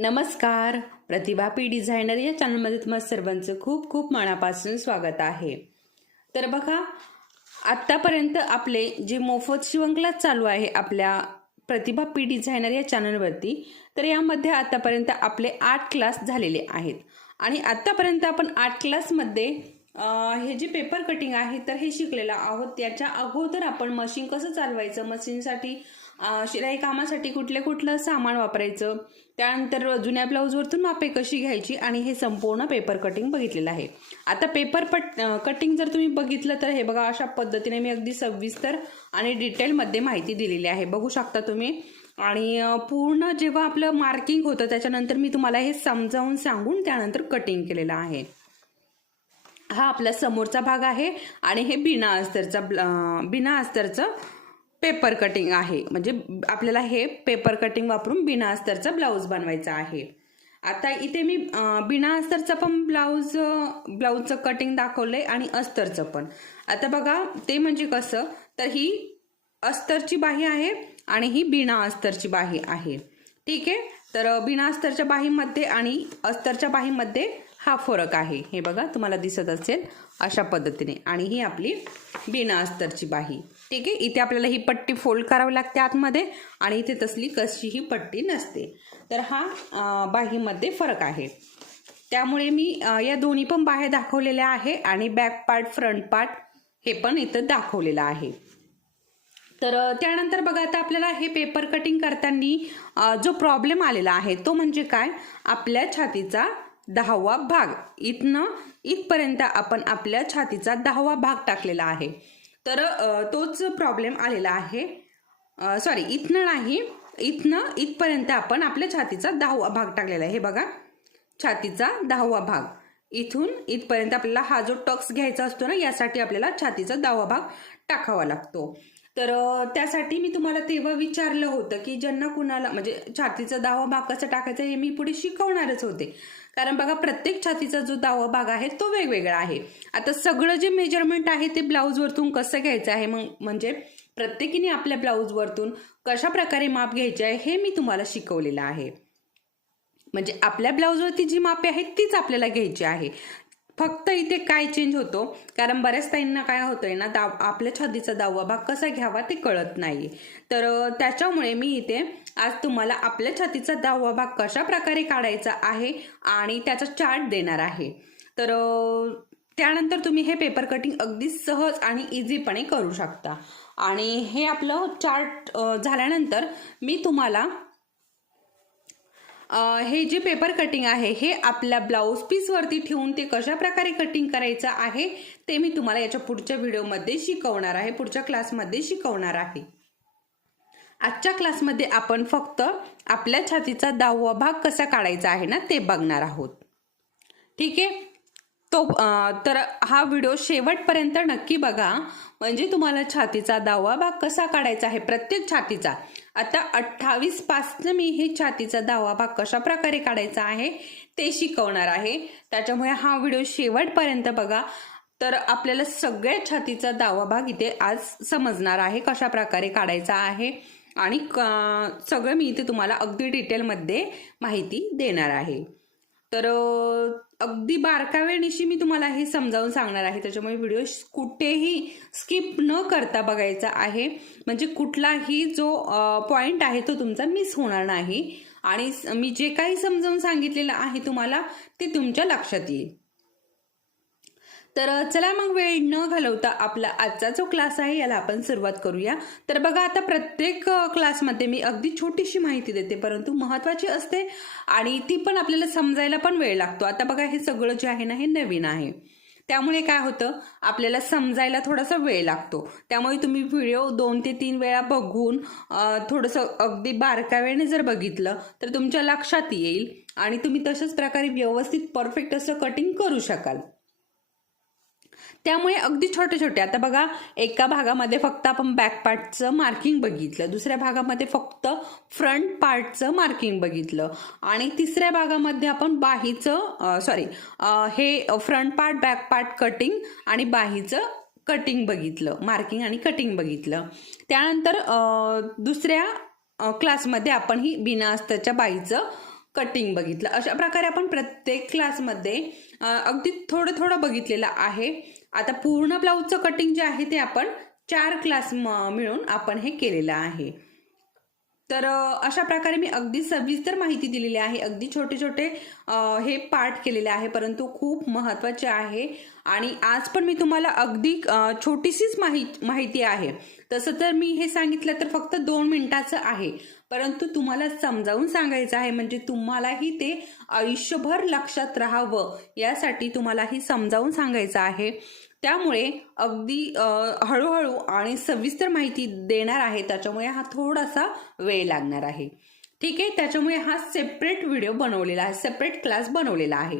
नमस्कार. प्रतिभा P designer या चॅनलमध्ये तुम्हाला सर्वांचं खूप खूप मनापासून स्वागत आहे. तर बघा आत्तापर्यंत आपले जे मोफत शिवण क्लास चालू आहे आपल्या प्रतिभा पी डिझायनर या चॅनलवरती तर यामध्ये आत्तापर्यंत आपले आठ क्लास झालेले आहेत. आणि आत्तापर्यंत आपण आठ क्लासमध्ये हे जे पेपर कटिंग आहे तर हे शिकलेलं आहोत. त्याच्या अगोदर आपण मशीन कसं चालवायचं? मशीनसाठी शिलाई कामासाठी कुठले कुठलं सामान वापरायचं? त्यानंतर जुन्या ब्लाऊजवरतून मापे कशी घ्यायची? आणि हे संपूर्ण पेपर कटिंग बघितलेलं आहे. आता पेपर पट कटिंग जर तुम्ही बघितलं तर हे बघा अशा पद्धतीने मी अगदी सविस्तर आणि डिटेलमध्ये माहिती दिलेली आहे. बघू शकता तुम्ही. आणि पूर्ण जेव्हा आपलं मार्किंग होतं त्याच्यानंतर मी तुम्हाला हे समजावून सांगून त्यानंतर कटिंग केलेलं आहे. हा आपला समोरचा भाग आहे आणि हे बिना अस्तरचा बिना अस्तरचं पेपर कटिंग आहे. म्हणजे आपल्याला हे पेपर कटिंग वापरून बिना अस्तरचा ब्लाऊज बनवायचा आहे. आता इथे मी बिना अस्तरचं पण ब्लाऊज ब्लाऊजचं कटिंग दाखवलं आहे आणि अस्तरचं पण. आता बघा ते म्हणजे कसं? तर ही अस्तरची बाही आहे आणि ही बिना अस्तरची बाही आहे. ठीक आहे? तर बिना अस्तरच्या बाहीमध्ये आणि अस्तरच्या बाहीमध्ये हा फरक आहे. हे बघा तुम्हाला दिसत असेल अशा पद्धतीने. आणि ही आपली बिना अस्तरची बाही. ठीक आहे? इथे आपल्याला ही पट्टी फोल्ड करावी लागते आतमध्ये आणि इथे तसली कशीही पट्टी नसते. तर हा बाहीमध्ये फरक आहे. त्यामुळे मी या दोन्ही पण बाह्या दाखवलेल्या आहे आणि बॅक पार्ट फ्रंट पार्ट हे पण इथं दाखवलेलं आहे. तर त्यानंतर बघा आता आपल्याला हे पेपर कटिंग करताना जो प्रॉब्लेम आलेला आहे तो म्हणजे काय? आपल्या छातीचा दहावा भाग. इथनं इथपर्यंत आपण आपल्या छातीचा दहावा भाग टाकलेला आहे. तर तोच प्रॉब्लेम आलेला आहे. सॉरी इथनं नाही इथनं इथपर्यंत आपण आपल्या छातीचा दहावा भाग टाकलेला आहे. हे बघा छातीचा दहावा भाग. इथून इथपर्यंत आपल्याला हा जो टक्स घ्यायचा असतो ना यासाठी आपल्याला छातीचा दहावा भाग टाकावा लागतो. तर त्यासाठी मी तुम्हाला तेव्हा विचारलं होतं की ज्यांना कुणाला म्हणजे छातीचा दहावा भाग कसा टाकायचा हे मी पुढे शिकवणारच होते. कारण बघा प्रत्येक छातीचा जो दावा भाग आहे तो वेगवेगळा आहे. आता सगळं जे मेजरमेंट आहे ते ब्लाऊजवरतून कसं घ्यायचं आहे? मग म्हणजे प्रत्येकीने आपल्या ब्लाऊजवरतून कशा प्रकारे माप घ्यायचे आहे हे मी तुम्हाला शिकवलेलं आहे. म्हणजे आपल्या ब्लाऊजवरती जी मापे आहेत तीच आपल्याला घ्यायची आहे. फक्त इथे काय चेंज होतो? कारण बऱ्याच ताईंना काय होतंय ना दाव आपल्या छातीचा दहावा भाग कसा घ्यावा ते कळत नाही. तर त्याच्यामुळे मी इथे आज तुम्हाला आपल्या छातीचा दहावा भाग कशा प्रकारे काढायचा आहे आणि त्याचा चार्ट देणार आहे. तर त्यानंतर तुम्ही हे पेपर कटिंग अगदी सहज आणि इझीपणे करू शकता. आणि हे आपलं चार्ट झाल्यानंतर मी तुम्हाला हे जे पेपर कटिंग आहे हे आपल्या ब्लाऊज पीसवरती ठेवून ते कशा प्रकारे कटिंग करायचं आहे ते मी तुम्हाला याच्या पुढच्या व्हिडिओमध्ये शिकवणार आहे पुढच्या क्लासमध्ये शिकवणार आहे. आजच्या क्लासमध्ये आपण फक्त आपल्या छातीचा दहावा भाग कसा काढायचा आहे ना ते बघणार आहोत. ठीक आहे? तो तर हा व्हिडिओ शेवटपर्यंत नक्की बघा. म्हणजे तुम्हाला छातीचा दहावा भाग कसा काढायचा आहे प्रत्येक छातीचा. आता अठ्ठावीस पासनं मी हे छातीचा दावा भाग कशा प्रकारे काढायचा आहे ते शिकवणार आहे. त्याच्यामुळे हा व्हिडिओ शेवटपर्यंत बघा. तर आपल्याला सगळ्या छातीचा दावा भाग इथे आज समजणार आहे कशा प्रकारे काढायचा आहे. आणि क- सगळं मी इथे तुम्हाला अगदी डिटेलमध्ये माहिती देणार आहे. तर अगदी बारकावेनिशी मी तुम्हाला हे समजावून सांगणार आहे. त्याच्यामुळे व्हिडिओ कुठेही स्किप न करता बघायचा आहे. म्हणजे कुठलाही जो पॉईंट आहे तो तुमचा मिस होणार नाही. आणि मी जे काही समजावून सांगितलेलं आहे तुम्हाला ते तुमच्या लक्षात येईल. तर चला मग वेळ न घालवता आपला आजचा जो क्लास आहे याला आपण सुरुवात करूया. तर बघा आता प्रत्येक क्लासमध्ये मी अगदी छोटीशी माहिती देते परंतु महत्त्वाची असते आणि ती पण आपल्याला समजायला पण वेळ लागतो. आता बघा हे सगळं जे आहे ना हे नवीन आहे. त्यामुळे काय होतं आपल्याला समजायला थोडासा वेळ लागतो. त्यामुळे तुम्ही व्हिडिओ दोन ते तीन वेळा बघून थोडंसं अगदी बारकाव्याने जर बघितलं तर तुमच्या लक्षात येईल आणि तुम्ही तशाच प्रकारे व्यवस्थित परफेक्ट असं कटिंग करू शकाल. त्यामुळे अगदी छोटे छोटे. आता बघा एका भागामध्ये फक्त आपण बॅक पार्टचं मार्किंग बघितलं. दुसऱ्या भागामध्ये फक्त फ्रंट पार्टचं मार्किंग बघितलं. आणि तिसऱ्या भागामध्ये आपण बाहीचं सॉरी हे front part back part cutting आणि बाहीचं कटिंग बघितलं. मार्किंग आणि कटिंग बघितलं. त्यानंतर दुसऱ्या क्लासमध्ये आपण ही बिना बाईचं कटिंग बघितलं. अशा प्रकारे आपण प्रत्येक क्लासमध्ये अगदी थोडं थोडं बघितलेलं आहे. आता पूर्ण ब्लाऊजचं कटिंग जे आहे ते आपण चार क्लास मिळून आपण हे केलेलं आहे. तर अशा प्रकारे मी अगदी सविस्तर माहिती दिलेली आहे. अगदी छोटे छोटे हे पाठ केलेले आहे परंतु खूप महत्त्वाचे आहे. आणि आज पण मी तुम्हाला अगदी छोटीशीच माहिती माहिती आहे. तसं तर मी हे सांगितलं तर फक्त दोन मिनिटाचं आहे. परंतु तुम्हाला समजावून सांगायचं आहे म्हणजे तुम्हालाही ते आयुष्यभर लक्षात राहावं यासाठी तुम्हालाही समजावून सांगायचं आहे. त्यामुळे अगदी हळूहळू आणि सविस्तर माहिती देणार आहे. त्याच्यामुळे हा थोडासा वेळ लागणार आहे. ठीक आहे? त्याच्यामुळे हा सेपरेट व्हिडिओ बनवलेला आहे. सेपरेट क्लास बनवलेला आहे.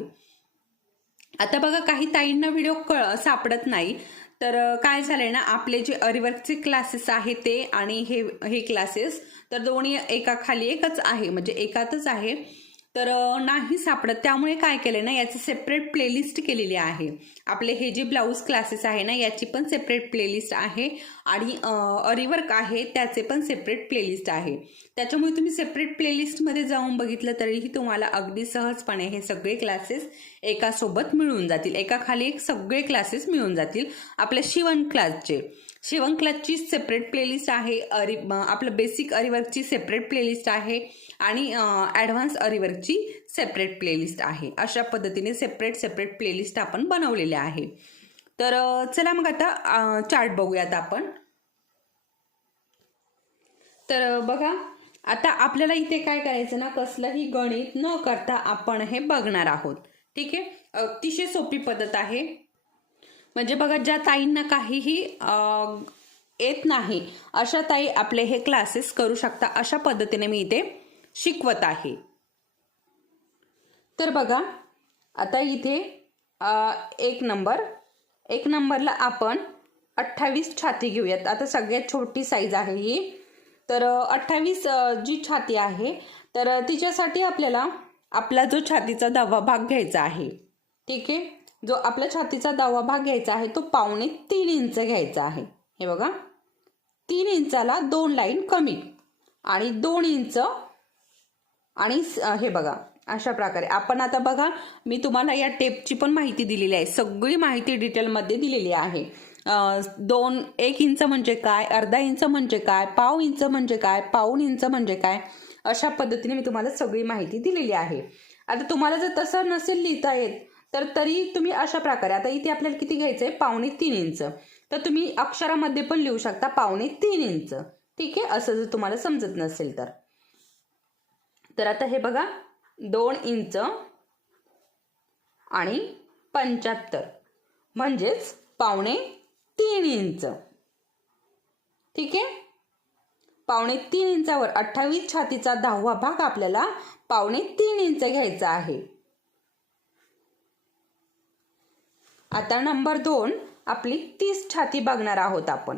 आता बघा काही ताईंना व्हिडिओ कळ सापडत नाही. तर काय झालंय ना आपले जे अरिवर्कचे क्लासेस आहे ते आणि हे हे क्लासेस तर दोन्ही एका खाली एकच आहे. म्हणजे एकातच आहे. तर नाही सापडत. त्यामुळे काय केलं ना याची सेपरेट प्लेलिस्ट केलेली आहे. आपले हे जे ब्लाऊज क्लासेस आहे ना याची पण सेपरेट प्लेलिस्ट आहे. आणि अरिवर्क आहे त्याचे पण सेपरेट प्लेलिस्ट आहे. त्याच्यामुळे तुम्ही सेपरेट प्लेलिस्टमध्ये जाऊन बघितलं तरीही तुम्हाला अगदी सहजपणे हे सगळे क्लासेस एकासोबत मिळून जातील. एकाखाली एक सगळे क्लासेस मिळून जातील. आपल्या शिवण क्लासचे शिवण सेपरेट प्लेलिस्ट आहे अरि आपलं बेसिक अरिवर्कची सेपरेट प्लेलिस्ट आहे आणि ॲडव्हान्स अरिवर्कची सेपरेट प्लेलिस्ट आहे. अशा पद्धतीने सेपरेट सेपरेट प्लेलिस्ट आपण बनवलेल्या आहे. तर चला मग आता चार्ट बघूयात आपण. तर बघा आता आपल्याला इथे काय करायचं ना कसलंही गणित न करता आपण हे बघणार आहोत. ठीक आहे? अतिशय सोपी पद्धत आहे. म्हणजे बघा ज्या ताईंना काहीही येत नाही अशा ताई आपले हे क्लासेस करू शकता. अशा पद्धतीने मी इथे शिकवत आहे. तर बघा आता इथे एक नंबर. एक नंबरला आपण अठ्ठावीस छाती घेऊयात. आता सगळ्यात छोटी साईज आहे ही. तर अठ्ठावीस जी छाती आहे तर तिच्यासाठी आपल्याला आपला जो छातीचा दहावा भाग घ्यायचा आहे. ठीक आहे? जो आपला छातीचा दहावा भाग घ्यायचा आहे तो पावणे तीन इंच घ्यायचा आहे. हे बघा. तीन इंचाला दोन लाईन कमी. आणि दोन इंच आणि हे बघा. अशा प्रकारे. आपण आता बघा मी तुम्हाला या टेपची पण माहिती दिलेली आहे. सगळी माहिती डिटेलमध्ये दिलेली आहे. दोन एक इंच म्हणजे काय अर्धा इंच म्हणजे काय पाव इंच म्हणजे काय पाऊन इंच म्हणजे काय अशा पद्धतीने मी तुम्हाला सगळी माहिती दिलेली आहे. आता तुम्हाला जर तसं नसेल लिहिता येत तर तरी तुम्ही अशा प्रकारे आता इथे आपल्याला किती घ्यायचं आहे पावणे तीन इंच. तर तुम्ही अक्षरामध्ये पण लिहू शकता पावणे तीन इंच. ठीक आहे? असं जर तुम्हाला समजत नसेल तर. तर आता हे बघा दोन इंच आणि पंच्याहत्तर. म्हणजेच पावणे तीन इंच. ठीक आहे? पावणे तीन इंचावर अठ्ठावीस छातीचा दहावा भाग आपल्याला पावणे तीन इंच घ्यायचा आहे. आता नंबर दोन आपली तीस छाती बघणार आहोत आपण.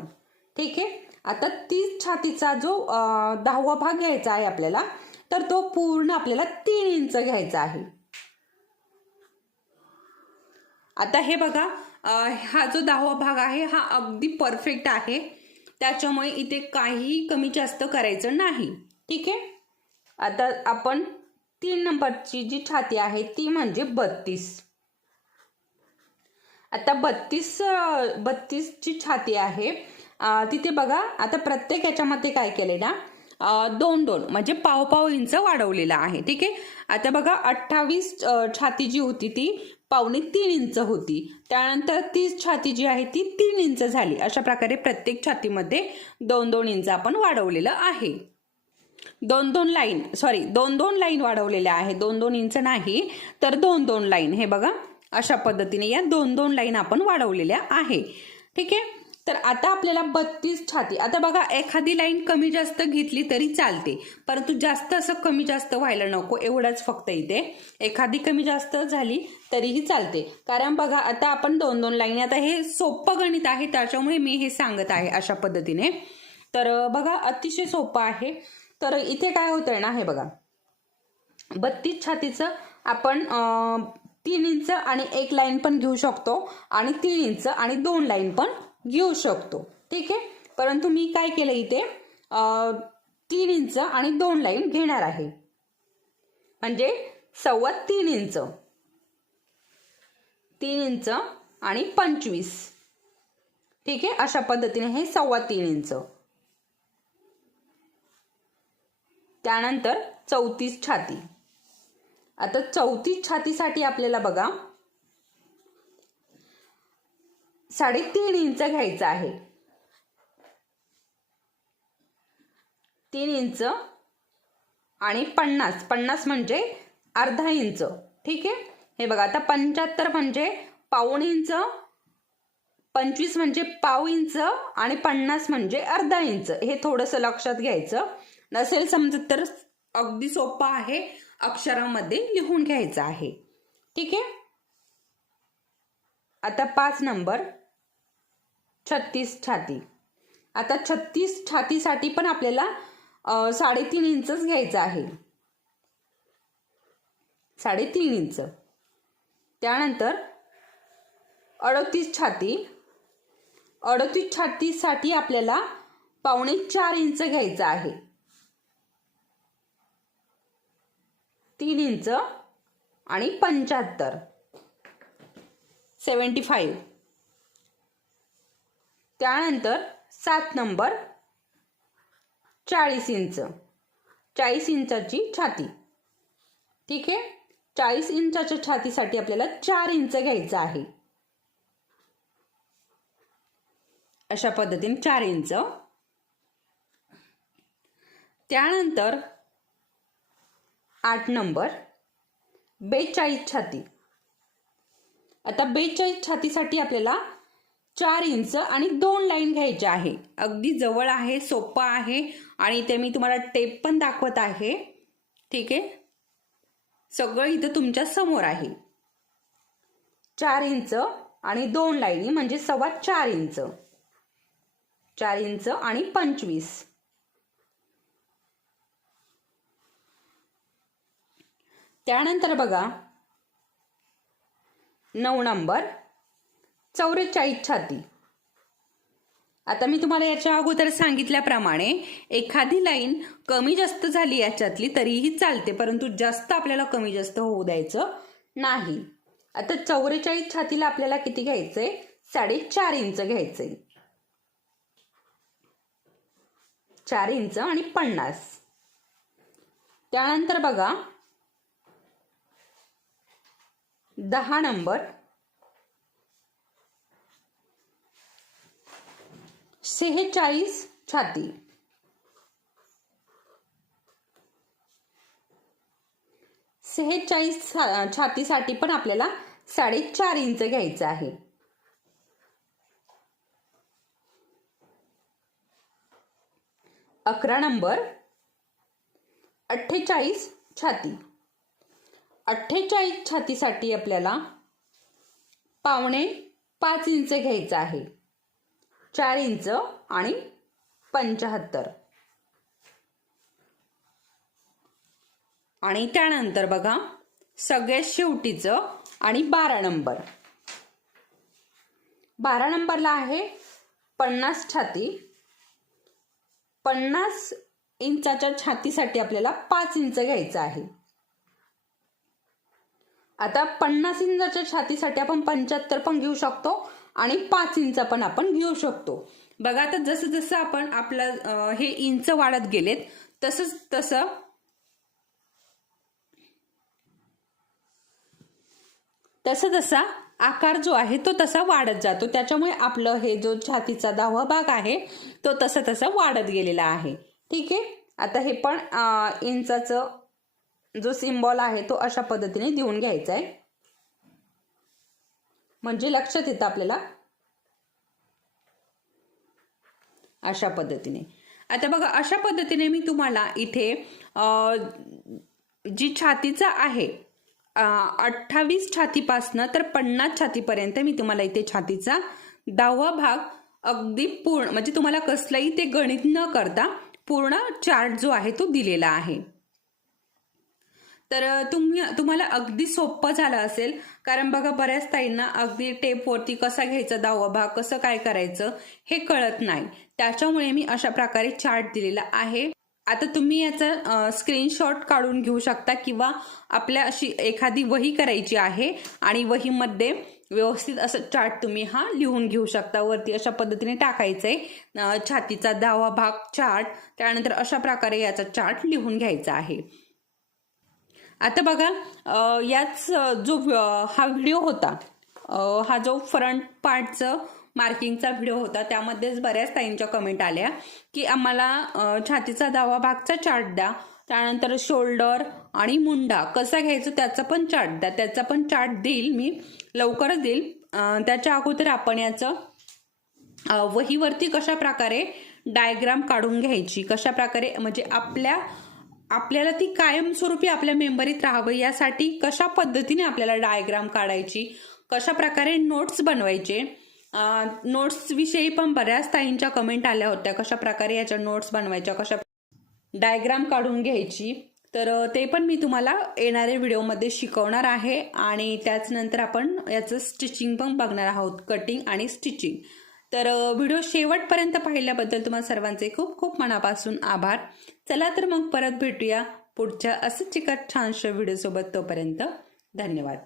ठीक आहे? आता तीस छातीचा जो दहावा भाग घ्यायचा आहे आपल्याला तर तो पूर्ण आपल्याला तीन इंच घ्यायचा आहे. आता हे बघा हा जो दहावा भाग आहे हा अगदी परफेक्ट आहे. त्याच्यामुळे इथे काहीही कमी जास्त करायचं नाही. ठीक आहे? आता आपण तीन नंबरची जी छाती आहे ती म्हणजे बत्तीस. आता बत्तीस बत्तीसची छाती आहे. तिथे बघा आता प्रत्येक याच्यामध्ये काय केले ना दोन दोन म्हणजे पाव पाव इंच वाढवलेलं आहे ठीक आहे? आता बघा अठ्ठावीस छाती जी होती ती पावणे तीन इंच होती. त्यानंतर तीस छाती जी आहे ती तीन इंच झाली. अशा प्रकारे प्रत्येक छातीमध्ये दोन दोन इंच आपण वाढवलेलं आहे. दोन दोन लाईन सॉरी दोन दोन लाईन वाढवलेल्या आहे. दोन दोन इंच नाही तर दोन दोन लाईन हे बघा. अशा पद्धतीने या दोन दोन लाईन आपण वाढवलेल्या आहे. ठीक आहे? तर आता आपल्याला बत्तीस छाती. आता बघा एखादी लाईन कमी जास्त घेतली तरी चालते. परंतु जास्त असं कमी जास्त व्हायला नको एवढंच फक्त इथे. एखादी कमी जास्त झाली तरीही चालते. कारण बघा आता आपण दोन दोन लाईन आता हे सोपं गणित आहे त्याच्यामुळे मी हे सांगत आहे अशा पद्धतीने. तर बघा अतिशय सोपं आहे. तर इथे काय होतंय ना हे बघा. बत्तीस छातीचं आपण तीन इंच आणि एक लाईन पण घेऊ शकतो आणि तीन इंच आणि दोन लाईन पण घेऊ शकतो. ठीक आहे? परंतु मी काय केलं इथे? तीन इंच आणि दोन लाईन घेणार आहे. म्हणजे सव्वा तीन इंच. तीन इंच आणि पंचवीस. ठीक आहे? अशा पद्धतीने हे सव्वा तीन इंच. त्यानंतर चौतीस छाती. आता चौथी छातीसाठी आपल्याला बघा. साडेतीन इंच घ्यायचं आहे. तीन इंच आणि पन्नास. पन्नास म्हणजे अर्धा इंच. ठीक आहे? हे बघा आता पंच्याहत्तर म्हणजे पाऊण इंच पंचवीस म्हणजे पाव इंच आणि पन्नास म्हणजे अर्धा इंच. हे थोडंसं लक्षात घ्यायचं. नसेल समजत तर अगदी सोपं आहे. अक्षरामध्ये लिहून घ्यायचं आहे. ठीक आहे? आता पाच नंबर. छत्तीस छाती. आता छत्तीस छातीसाठी पण आपल्याला साडेतीन इंचच घ्यायचं आहे. साडेतीन इंच. त्यानंतर अडतीस छाती. अडतीस छातीसाठी आपल्याला पावणे चार इंच घ्यायचं आहे. तीन इंच आणि पंच्याहत्तर. Seventy five. त्यानंतर सात नंबर चाळीस इंच. चाळीस इंचाची छाती. ठीक आहे? चाळीस इंचाच्या छातीसाठी आपल्याला चार इंच घ्यायचं आहे. अशा पद्धतीने चार इंच. त्यानंतर आठ नंबर. बेचाळीस छाती. आता बेचाळीस छातीसाठी आपल्याला चार इंच आणि दोन लाईन घ्यायच्या आहे. अगदी जवळ आहे सोपं आहे आणि ते मी तुम्हाला टेप पण दाखवत आहे. ठीक आहे? सगळं इथं तुमच्यासमोर आहे. चार इंच आणि दोन लाईनी म्हणजे सव्वा चार इंच. चार इंच आणि पंचवीस. त्यानंतर बघा. नऊ नंबर. चौवेचाळीस छाती आता मी तुम्हाला याच्या अगोदर सांगितल्याप्रमाणे एखादी लाईन कमी जास्त झाली याच्यातली तरीही चालते परंतु जास्त आपल्याला कमी जास्त होऊ द्यायचं नाही. आता चौवेचाळीस छातीला आपल्याला किती घ्यायचंय? साडेचार इंच घ्यायचंय. चार इंच आणि पन्नास. त्यानंतर बघा. दहा नंबर. सेहेचाळीस छाती. सेहेचाळीस छातीसाठी पण आपल्याला साडेचार इंच घ्यायचं आहे. अकरा नंबर. अठ्ठेचाळीस छाती. अठ्ठेचाळीस छातीसाठी आपल्याला पावणे पाच इंच घ्यायचं आहे. चार इंच आणि पंचाहत्तर. आणि त्यानंतर बघा सगळ्यात शेवटीचं आणि बारा नंबर. बारा नंबरला आहे पन्नास छाती. पन्नास इंचाच्या छातीसाठी आपल्याला पाच इंच घ्यायचं आहे. आता पन्नास इंचाच्या छातीसाठी आपण पंच्याहत्तर पण घेऊ शकतो आणि पाच इंच पण आपण घेऊ शकतो. बघा आता जसं जसं आपण आपलं हे इंच वाढत गेलेत तसंच तसं तसं तसा आकार जो आहे तो तसा वाढत जातो. त्याच्यामुळे आपलं हे जो छातीचा दहावा भाग आहे तो तसा तसा वाढत गेलेला आहे. ठीक आहे? आता हे पण इंचाचं जो सिम्बॉल आहे तो अशा पद्धतीने देऊन घ्यायचा आहे म्हणजे लक्षात येतं आपल्याला? अशा पद्धतीने. आता बघा अशा पद्धतीने मी तुम्हाला इथे जी छातीचा आहे अठ्ठावीस छातीपासनं तर पन्नास छातीपर्यंत मी तुम्हाला इथे छातीचा दहावा भाग अगदी पूर्ण म्हणजे तुम्हाला कसलंही ते गणित न करता पूर्ण चार्ट जो आहे तो दिलेला आहे. तर तुम्ही तुम्हाला अगदी सोपं झालं असेल. कारण बघा बऱ्याच ताईंना अगदी टेपवरती कसा घ्यायचा दहावा भाग कसं काय करायचं हे कळत नाही. त्याच्यामुळे मी अशा प्रकारे चार्ट दिलेला आहे. आता तुम्ही याचा स्क्रीनशॉट काढून घेऊ शकता किंवा आपल्या अशी एखादी वही करायची आहे आणि वहीमध्ये व्यवस्थित असं चार्ट तुम्ही हा लिहून घेऊ शकता. वरती अशा पद्धतीने टाकायचं आहे छातीचा दहावा भाग चार्ट त्यानंतर अशा प्रकारे याचा चार्ट लिहून घ्यायचा आहे. आता बघा याच जो हा व्हिडिओ होता हा जो फ्रंट पार्टचं मार्किंगचा व्हिडिओ होता त्यामध्येच बऱ्याच ताईंच्या कमेंट आल्या की आम्हाला छातीचा दहावा भागचा चार्ट द्या. त्यानंतर शोल्डर आणि मुंडा कसा घ्यायचा त्याचा पण चार्ट द्या. त्याचा पण चार्ट देईल मी लवकरच देईल. त्याच्या अगोदर आपण याचं वहीवरती कशा प्रकारे डायग्राम काढून घ्यायची कशा प्रकारे म्हणजे आपल्या आपल्याला ती कायमस्वरूपी आपल्या मेंबरीत राहावं यासाठी कशा पद्धतीने आपल्याला डायग्राम काढायची कशा प्रकारे नोट्स बनवायचे नोट्सविषयी पण बऱ्याच ताईंच्या कमेंट आल्या होत्या कशा प्रकारे याच्या नोट्स बनवायच्या कशा डायग्राम काढून घ्यायची. तर ते पण मी तुम्हाला येणाऱ्या व्हिडिओमध्ये शिकवणार आहे आणि त्याचनंतर आपण याचं स्टिचिंग पण बघणार आहोत कटिंग आणि स्टिचिंग. तर व्हिडिओ शेवटपर्यंत पाहिल्याबद्दल तुम्हाला सर्वांचे खूप खूप मनापासून आभार. चला तर मग परत भेटूया पुढच्या असंच एका छानशा व्हिडिओसोबत तोपर्यंत. धन्यवाद.